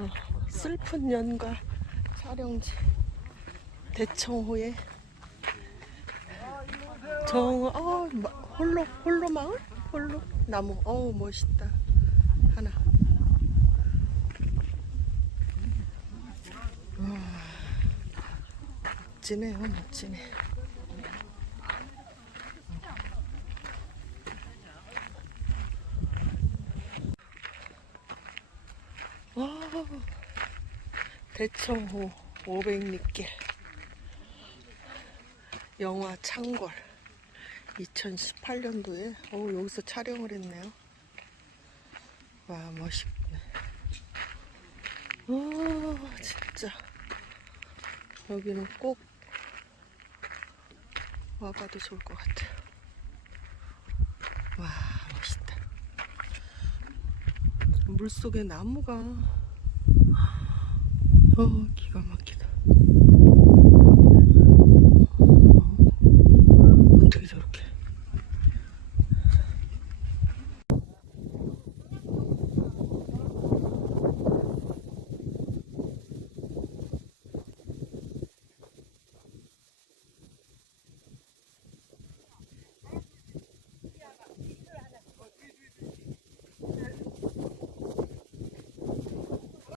어, 슬픈 연가 촬영지 대청호에 정, 어, 마- 홀로, 홀로 마을? 홀로 나무, 어우, 멋있다. 하나. 와, 멋지네요, 멋지네. 와, 대청호 500리길. 영화 창궐. 2018년도에 어 여기서 촬영을 했네요. 와 멋있네. 와 진짜 여기는 꼭 와봐도 좋을 것 같아요. 와 멋있다. 물 속에 나무가 어 기가 막히다.